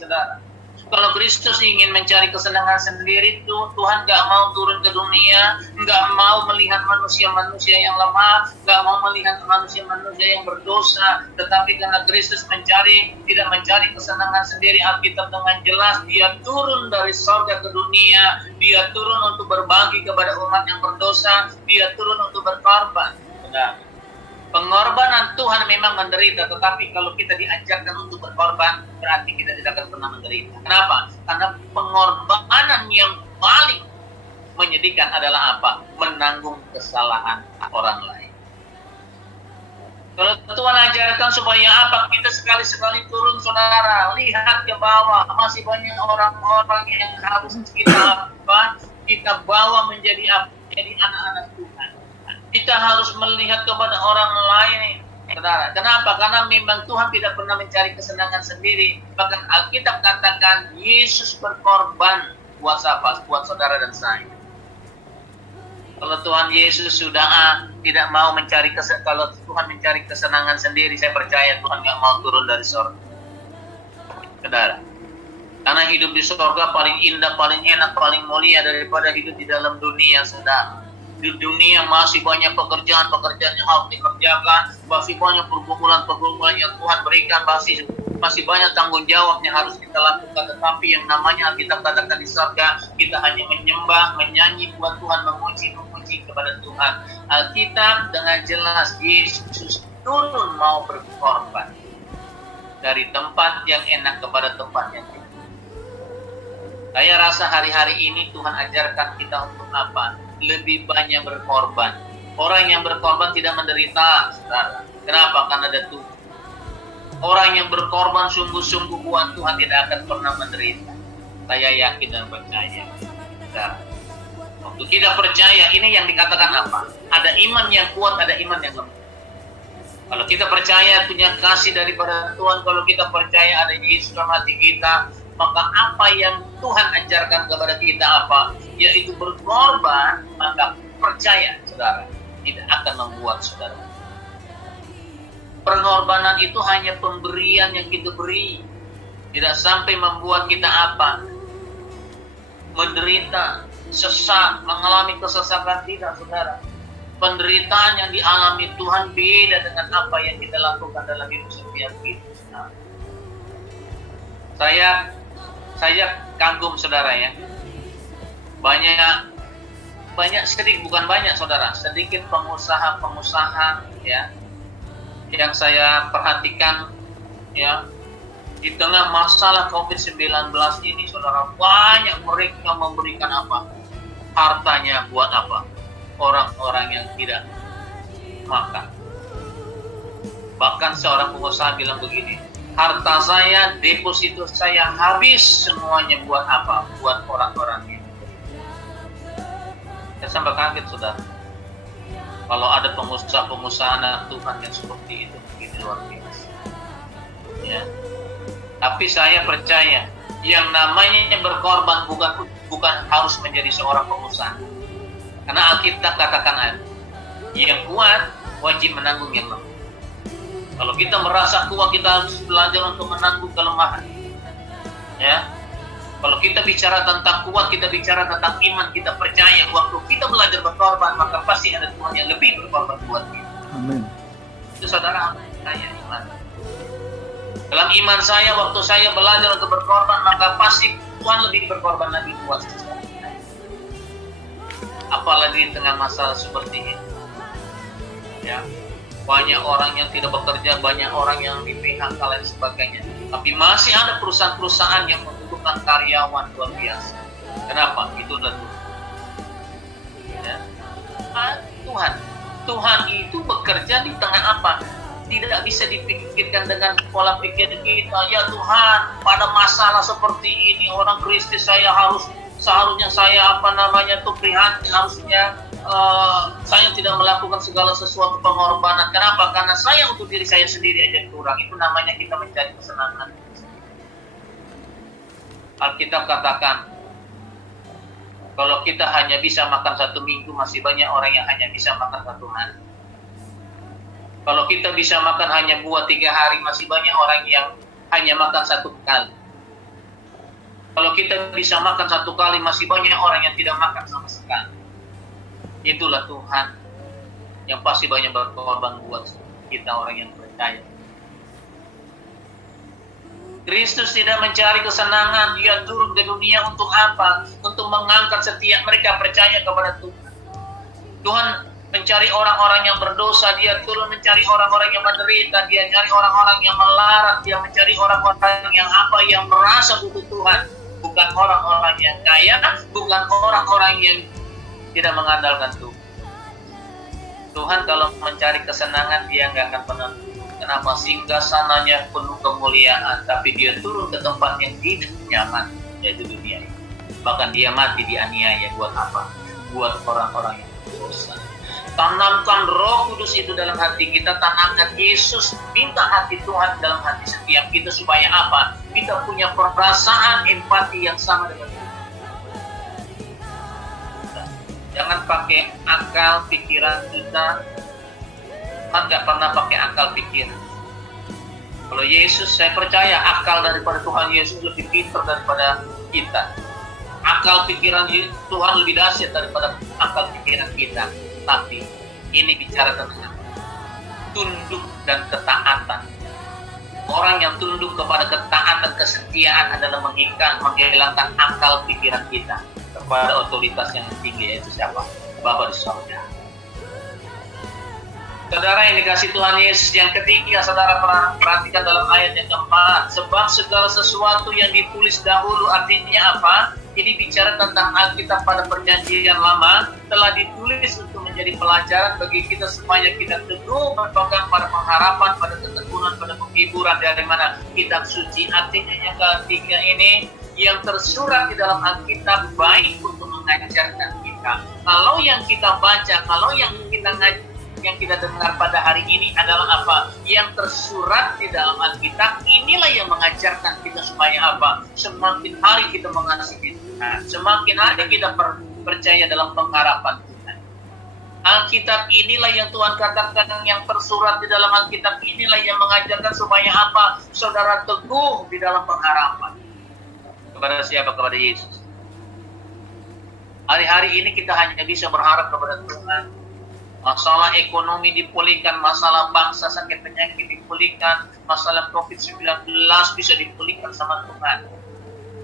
saudara. Kalau Kristus ingin mencari kesenangan sendiri, Tuhan gak mau turun ke dunia, gak mau melihat manusia-manusia yang lemah, gak mau melihat manusia-manusia yang berdosa. Tetapi karena Kristus tidak mencari kesenangan sendiri, Alkitab dengan jelas Dia turun dari surga ke dunia, Dia turun untuk berbagi kepada umat yang berdosa, Dia turun untuk berkorban. Benar. Pengorbanan Tuhan memang menderita, tetapi kalau kita diajarkan untuk berkorban, berarti kita tidak akan pernah menderita. Kenapa? Karena pengorbanan yang paling menyedihkan adalah apa? Menanggung kesalahan orang lain. Kalau Tuhan ajarkan supaya apa? Kita sekali-sekali turun, saudara, lihat ke bawah, masih banyak orang-orang yang harus kita bawa menjadi anak-anak Tuhan. Kita harus melihat kepada orang lain, saudara. Kenapa? Karena memang Tuhan tidak pernah mencari kesenangan sendiri. Bahkan Alkitab katakan Yesus berkorban buat siapa? Buat saudara dan saya. Kalau Tuhan Yesus sudah tidak mau kalau Tuhan mencari kesenangan sendiri, saya percaya Tuhan nggak mau turun dari surga, saudara. Karena hidup di surga paling indah, paling enak, paling mulia daripada hidup di dalam dunia, saudara. Di dunia masih banyak pekerjaan-pekerjaan yang harus dikerjakan, masih banyak pergumulan-pergumulan yang Tuhan berikan, masih banyak tanggung jawab yang harus kita lakukan. Tetapi yang namanya Alkitab katakan di surga, kita hanya menyembah, menyanyi buat Tuhan, memuji kepada Tuhan. Alkitab dengan jelas Yesus turun mau berkorban dari tempat yang enak kepada tempat yang enak. Saya rasa hari-hari ini Tuhan ajarkan kita untuk apa? Lebih banyak berkorban. Orang yang berkorban tidak menderita, saudara. Kenapa? Karena ada Tuhan. Orang yang berkorban sungguh-sungguh buat Tuhan tidak akan pernah menderita. Saya yakin dan percaya, saudara. Waktu kita percaya, ini yang dikatakan apa? Ada iman yang kuat, ada iman yang lemah. Kalau kita percaya punya kasih daripada Tuhan, kalau kita percaya ada Yesus dalam hati kita, maka apa yang Tuhan ajarkan kepada kita apa? Yaitu berkorban, maka percaya, saudara, tidak akan membuat saudara. Pengorbanan itu hanya pemberian yang kita beri, tidak sampai membuat kita apa? Menderita, sesak, mengalami kesesakan, tidak, saudara. Penderitaan yang dialami Tuhan beda dengan apa yang kita lakukan dalam hidup setiap kita. Saya kagum, saudara, ya. Banyak sedikit, bukan banyak, saudara, sedikit pengusaha ya yang saya perhatikan, ya, di tengah masalah COVID-19 ini, saudara, banyak mereka memberikan apa? Hartanya buat apa? Orang-orang yang tidak makan. Bahkan seorang pengusaha bilang begini, harta saya, deposito saya habis semuanya buat apa? Buat orang-orang ini. Saya sampai kaget, saudara. Kalau ada pengusaha-pengusaha anak Tuhan yang seperti itu, begitu luar biasa. Ya. Tapi saya percaya, yang namanya berkorban bukan harus menjadi seorang pengusaha. Karena Alkitab katakan, yang kuat wajib menanggung yang lemah. Kalau kita merasa kuat, kita harus belajar untuk menanggung kelemahan. Ya. Kalau kita bicara tentang kuat, kita bicara tentang iman, kita percaya waktu kita belajar berkorban, maka pasti ada Tuhan yang lebih berkorban buat kita. Amin. Itu, saudara, saya iman. Dalam iman saya, waktu saya belajar untuk berkorban, maka pasti Tuhan lebih berkorban lagi buat saya. Apalagi di tengah masalah seperti ini. Ya. Banyak orang yang tidak bekerja, banyak orang yang di PHK dan lain sebagainya. Tapi masih ada perusahaan-perusahaan yang membutuhkan karyawan luar biasa. Kenapa? Itu adalah Tuhan. Ya. Tuhan itu bekerja di tengah apa? Tidak bisa dipikirkan dengan pola pikir kita. Ya Tuhan, pada masalah seperti ini orang Kristus seharusnya saya tuh prihatin, harusnya saya tidak melakukan segala sesuatu pengorbanan. Kenapa? Karena saya untuk diri saya sendiri aja kurang. Itu namanya kita mencari kesenangan. Alkitab katakan, kalau kita hanya bisa makan 1 minggu, masih banyak orang yang hanya bisa makan 1 hari. Kalau kita bisa makan hanya buat 3 hari, masih banyak orang yang hanya makan 1 kali. Kalau kita bisa makan satu kali, masih banyak orang yang tidak makan sama sekali. Itulah Tuhan yang pasti banyak berkorban buat kita orang yang percaya. Kristus tidak mencari kesenangan, dia turun ke dunia untuk apa? Untuk mengangkat setiap mereka percaya kepada Tuhan. Tuhan mencari orang-orang yang berdosa, dia turun mencari orang-orang yang menderita, dia mencari orang-orang yang melarat, dia mencari orang-orang yang merasa butuh Tuhan. Bukan orang-orang yang kaya, bukan orang-orang yang tidak mengandalkan Tuhan. Tuhan kalau mencari kesenangan, dia nggak akan pernah. Kenapa? Singgah sananya penuh kemuliaan, tapi dia turun ke tempat yang tidak nyaman, yaitu dunia. Bahkan dia mati dianiaya. Buat apa? Buat orang-orang yang berdosa. Tanamkan Roh Kudus itu dalam hati kita, tanamkan Yesus, minta hati Tuhan dalam hati setiap kita, supaya apa? Kita punya perasaan empati yang sama dengan Tuhan. Jangan pakai akal pikiran kita. Tuhan nggak pernah pakai akal pikiran. Kalau Yesus, saya percaya akal daripada Tuhan Yesus lebih pintar daripada kita. Akal pikiran Tuhan lebih dahsyat daripada akal pikiran kita. Tapi ini bicara tentang tunduk dan ketaatan. Orang yang tunduk kepada ketaatan, kesetiaan adalah menghilangkan akal pikiran kita kepada otoritas yang tinggi, yaitu siapa? Bapa di surga. Saudara yang dikasih Tuhan Yesus, yang ketiga, saudara perhatikan dalam ayat yang keempat. Sebab segala sesuatu yang ditulis dahulu, artinya apa? Ini bicara tentang Alkitab pada perjanjian lama, telah ditulis untuk menjadi pelajaran bagi kita supaya kita teguh berpegang pada pengharapan, pada ketekunan, pada penghiburan dari mana? Kitab suci. Artinya yang ketiga ini, yang tersurat di dalam Alkitab baik untuk mengajarkan kita. Kalau yang kita baca, kalau yang kita dengar pada hari ini adalah apa? Yang tersurat di dalam Alkitab, inilah yang mengajarkan kita supaya apa? Semakin hari kita mengasihi Tuhan, semakin hari kita percaya dalam pengharapan Tuhan. Alkitab inilah yang Tuhan katakan, yang tersurat di dalam Alkitab inilah yang mengajarkan supaya apa? Saudara teguh di dalam pengharapan. Kepada siapa? Kepada Yesus. Hari-hari ini kita hanya bisa berharap kepada Tuhan. Masalah ekonomi dipulihkan, masalah bangsa sakit penyakit dipulihkan, masalah COVID-19 bisa dipulihkan sama Tuhan.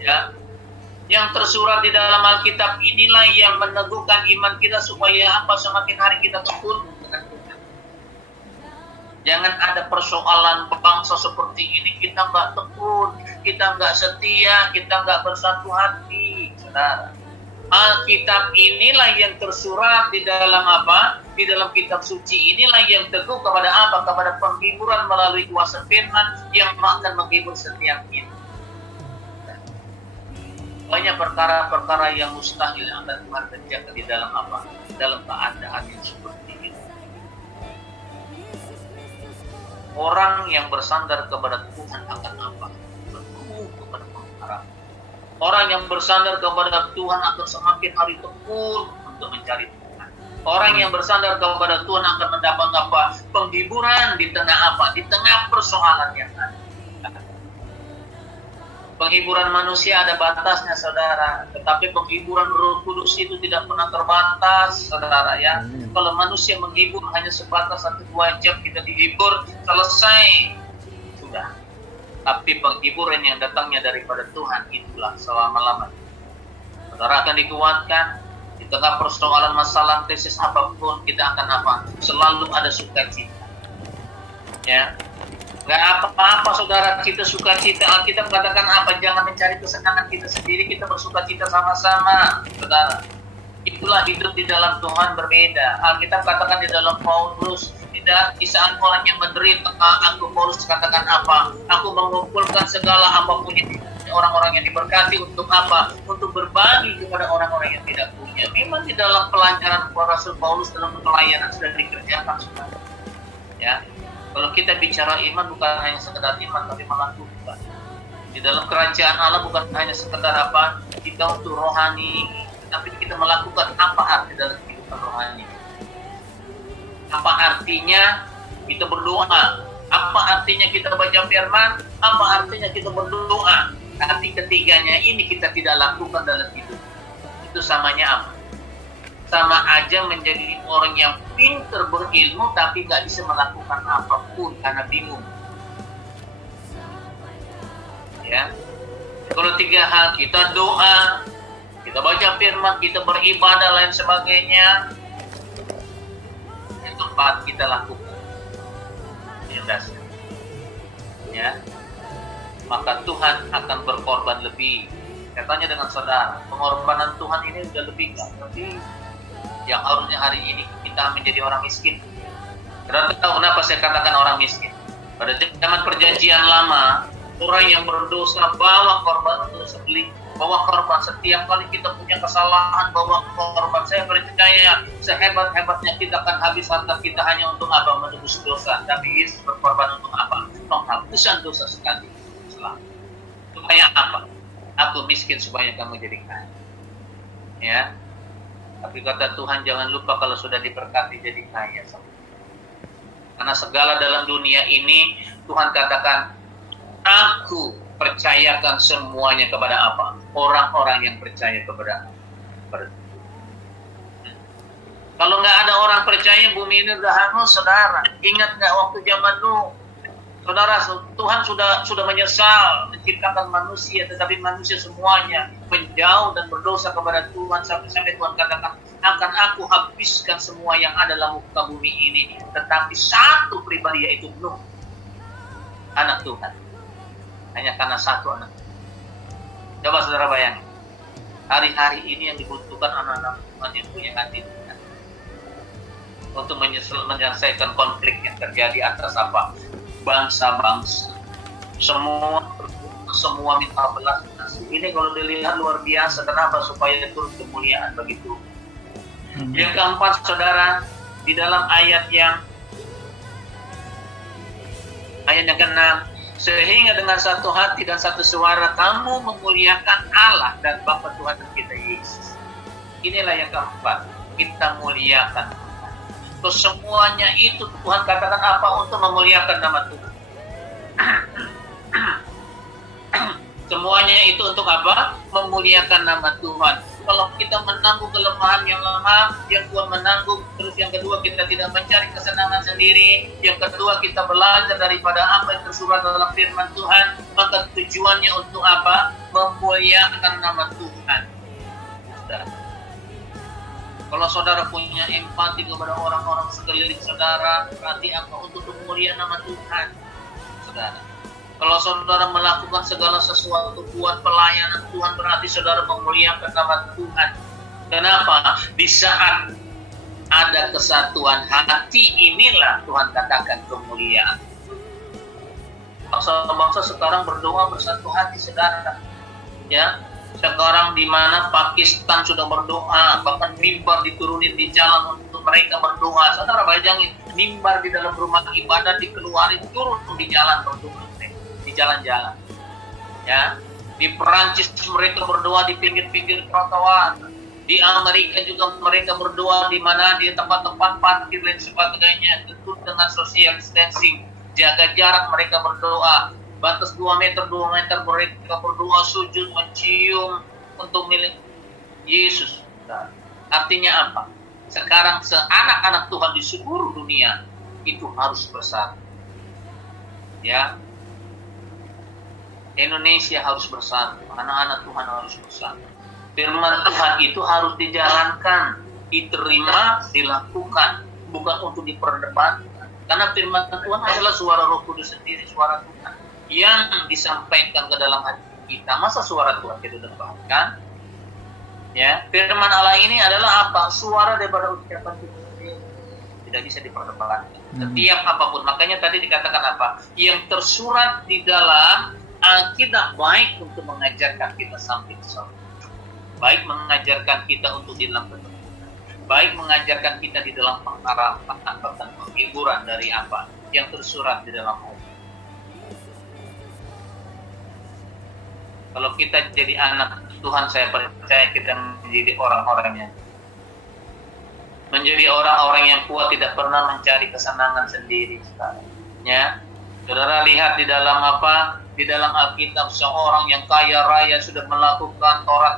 Ya, yang tersurat di dalam Alkitab inilah yang meneguhkan iman kita supaya apa? Semakin hari kita tekun dengan Tuhan. Jangan ada persoalan bangsa seperti ini kita nggak tekun, kita nggak setia, kita nggak bersatu hati, saudara. Alkitab inilah yang tersurat di dalam apa? Di dalam kitab suci inilah yang teguh kepada apa? Kepada penghiburan melalui kuasa firman yang akan menghibur setiap kita. Banyak perkara-perkara yang mustahil yang akan Tuhan kerjakan di dalam apa? Dalam keadaan yang seperti ini. Orang yang bersandar kepada Tuhan akan apa? Teguh kepada pengharapan. Orang yang bersandar kepada Tuhan akan semakin hari tekun untuk mencari Tuhan. Orang yang bersandar kepada Tuhan akan mendapat apa? Penghiburan di tengah apa? Di tengah persoalan yang ada. Penghiburan manusia ada batasnya, saudara. Tetapi penghiburan Roh Kudus itu tidak pernah terbatas, saudara ya. Kalau manusia menghibur hanya sebatas 1-2 jam kita dihibur, selesai. Sudah. Tapi penghiburan yang datangnya daripada Tuhan itulah selama-lamanya. Saudara akan dikuatkan di tengah persoalan masalah krisis apapun, kita akan apa? Selalu ada sukacita. Ya, nggak apa-apa saudara, kita sukacita. Alkitab katakan apa? Jangan mencari kesenangan kita sendiri, kita bersukacita sama-sama, saudara. Itulah hidup di dalam Tuhan berbeda. Alkitab katakan di dalam Paulus, tidak di saat orang yang menderita, aku Paulus katakan apa? Aku mengumpulkan segala apapun itu orang-orang yang diberkati untuk apa? Untuk berbagi kepada orang-orang yang tidak punya. Memang di dalam pelajaran Rasul Paulus dalam pelayanan sudah dikerjakan semua. Ya, kalau kita bicara iman bukan hanya sekedar iman, tapi melakukan. Di dalam kerajaan Allah bukan hanya sekedar apa? Kita untuk rohani, tapi kita melakukan apa arti dalam kehidupan rohani. Apa artinya kita berdoa? Apa artinya kita baca firman? Apa artinya kita berdoa? Tapi ketiganya ini kita tidak lakukan dalam hidup. Itu samanya apa? Sama aja menjadi orang yang pintar berilmu tapi nggak bisa melakukan apapun karena bingung. Ya, kalau 3 hal, kita doa, kita baca firman, kita beribadah lain sebagainya, yang keempat kita lakukan. Yang dasar. Ya, maka Tuhan akan berkorban lebih. Saya tanya dengan saudara, pengorbanan Tuhan ini udah lebih nggak? Lebih. Yang harusnya hari ini kita menjadi orang miskin. Saudara tahu kenapa saya katakan orang miskin? Pada zaman perjanjian lama, orang yang berdosa bawa korban untuk sembelih, bawa korban setiap kali kita punya kesalahan, bawa korban. Saya percaya sehebat-hebatnya kita akan habis harta kita hanya untuk apa? Menebus dosa. Tapi Yesus berkorban untuk apa? Penghapusan dosa sekali. Supaya apa? Aku miskin supaya kamu jadi kaya. Ya. Tapi kata Tuhan, jangan lupa kalau sudah diberkati jadi kaya. Karena segala dalam dunia ini Tuhan katakan, aku percayakan semuanya kepada apa? Orang-orang yang percaya kepada Tuhan. Kalau nggak ada orang percaya, bumi ini udah hangus, saudara. Ingat nggak waktu zaman Nuh? Saudara, Tuhan sudah menyesal menciptakan manusia, tetapi manusia semuanya menjauh dan berdosa kepada Tuhan sampai Tuhan katakan, akan aku habiskan semua yang ada dalam muka bumi ini, tetapi satu pribadi yaitu Nuh, anak Tuhan. Hanya karena satu anak. Coba saudara bayangin, hari-hari ini yang dibutuhkan anak-anak Tuhan yang punya hati Tuhan untuk menyelesaikan konflik yang terjadi atas apa? Bangsa-bangsa, semua minta belas kasih. Ini kalau dilihat luar biasa. Kenapa? Supaya turun kemuliaan begitu. Yang keempat, saudara, di dalam ayat yang ke-6, sehingga dengan satu hati dan satu suara kamu memuliakan Allah dan Bapa Tuhan kita Yesus. Inilah yang keempat, kita muliakan. Terus semuanya itu Tuhan katakan apa? Untuk memuliakan nama Tuhan. Semuanya itu untuk apa? Memuliakan nama Tuhan. Kalau kita menanggung kelemahan yang lemah, yang Tuhan menanggung. Terus yang kedua, kita tidak mencari kesenangan sendiri. Yang kedua, kita belajar daripada apa yang tersurat dalam firman Tuhan. Maka tujuannya untuk apa? Memuliakan nama Tuhan. Kalau saudara punya empati kepada orang-orang sekeliling saudara, berarti apa? Untuk kemuliaan nama Tuhan, saudara. Kalau saudara melakukan segala sesuatu buat pelayanan Tuhan, berarti saudara memuliakan nama Tuhan. Kenapa? Di saat ada kesatuan hati, inilah Tuhan katakan kemuliaan. Bangsa-bangsa sekarang berdoa bersatu hati, saudara. Ya. Sekarang di mana Pakistan sudah berdoa, bahkan mimbar diturunin di jalan untuk mereka berdoa. Saudara bayangin, mimbar di dalam rumah ibadah dikeluarin, turun di jalan berdoa, di jalan-jalan. Ya, di Perancis mereka berdoa di pinggir-pinggir trotoar. Di Amerika juga mereka berdoa di mana di tempat-tempat parkir dan sebagainya, tentu dengan social distancing, jaga jarak mereka berdoa. Batas 2 meter mereka berdoa, sujud, mencium untuk milik Yesus. Nah, artinya apa? Sekarang anak-anak Tuhan di seluruh dunia itu harus bersatu. Ya, Indonesia harus bersatu, anak-anak Tuhan harus bersatu. Firman Tuhan itu harus dijalankan, diterima, dilakukan, bukan untuk diperdebatkan. Karena firman Tuhan adalah suara Roh Kudus sendiri, suara Tuhan yang disampaikan ke dalam hati kita. Masa suara Tuhan kita dengarkan? Ya, firman Allah ini adalah apa? Suara daripada ucapan kita sendiri. Tidak bisa diperdebatkan. Setiap apapun. Makanya tadi dikatakan apa? Yang tersurat di dalam Alkitab baik untuk mengajarkan kita sampai ke sana. Baik mengajarkan kita untuk di dalam kebenaran. Baik mengajarkan kita di dalam pengharapan bahkan penghiburan dari apa? Yang tersurat di dalam Alkitab. Kalau kita jadi anak Tuhan, saya percaya kita menjadi orang-orang yang kuat, tidak pernah mencari kesenangan sendiri. Ya, saudara lihat di dalam apa? Di dalam Alkitab seorang yang kaya raya sudah melakukan Taurat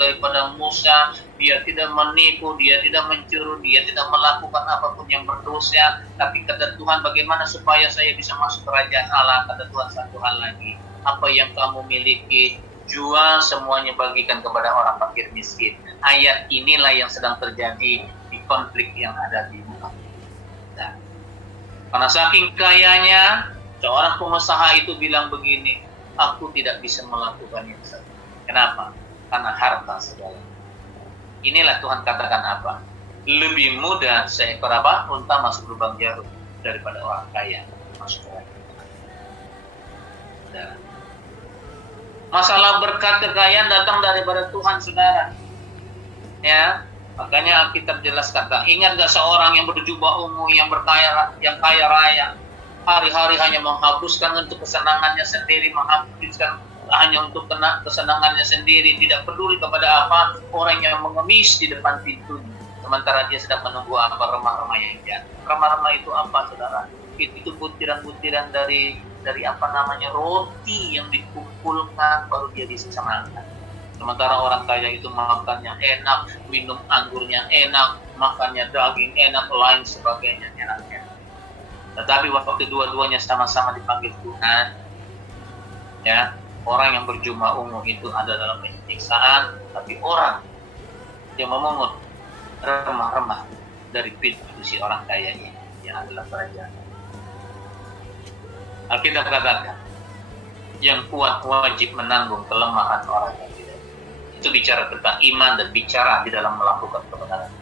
daripada Musa, dia tidak menipu, dia tidak mencuri, dia tidak melakukan apapun yang berdosa. Tapi kata Tuhan, bagaimana supaya saya bisa masuk kerajaan Allah? Kata Tuhan satu hal lagi, apa yang kamu miliki, jual semuanya, bagikan kepada orang fakir miskin. Ayat inilah yang sedang terjadi di konflik yang ada di muka kita. Karena saking kayanya, seorang pengusaha itu bilang begini, aku tidak bisa melakukan yang satu. Kenapa? Karena harta segala. Inilah Tuhan katakan apa? Lebih mudah seekor unta masuk lubang jarum daripada orang kaya masuk kerajaan. Masalah berkat kekayaan datang daripada Tuhan, saudara. Ya, makanya Alkitab jelas kata, ingat gak seorang yang berjubah ungu, yang kaya raya, hari-hari hanya menghabiskan untuk kesenangannya sendiri, menghabiskan hanya untuk kesenangannya sendiri, tidak peduli kepada apa orang yang mengemis di depan pintunya, sementara dia sedang menunggu apa remah-remah yang jatuh. Remah-remah itu apa, saudara? Itu butiran-butiran dari roti yang dikumpulkan baru dia bisa makan. Sementara orang kaya itu makannya enak, minum anggurnya enak, makannya daging enak, lain sebagainya enaknya. Tetapi waktu dua-duanya sama-sama dipanggil Tuhan, ya, orang yang berjubah ungu itu ada dalam penyiksaan, tapi orang yang memungut remah-remah dari pintu si orang kaya ini yang adalah kerajaan. Alkitab katakan, yang kuat wajib menanggung kelemahan orang yang tidak. Itu bicara tentang iman dan bicara di dalam melakukan kebenaran.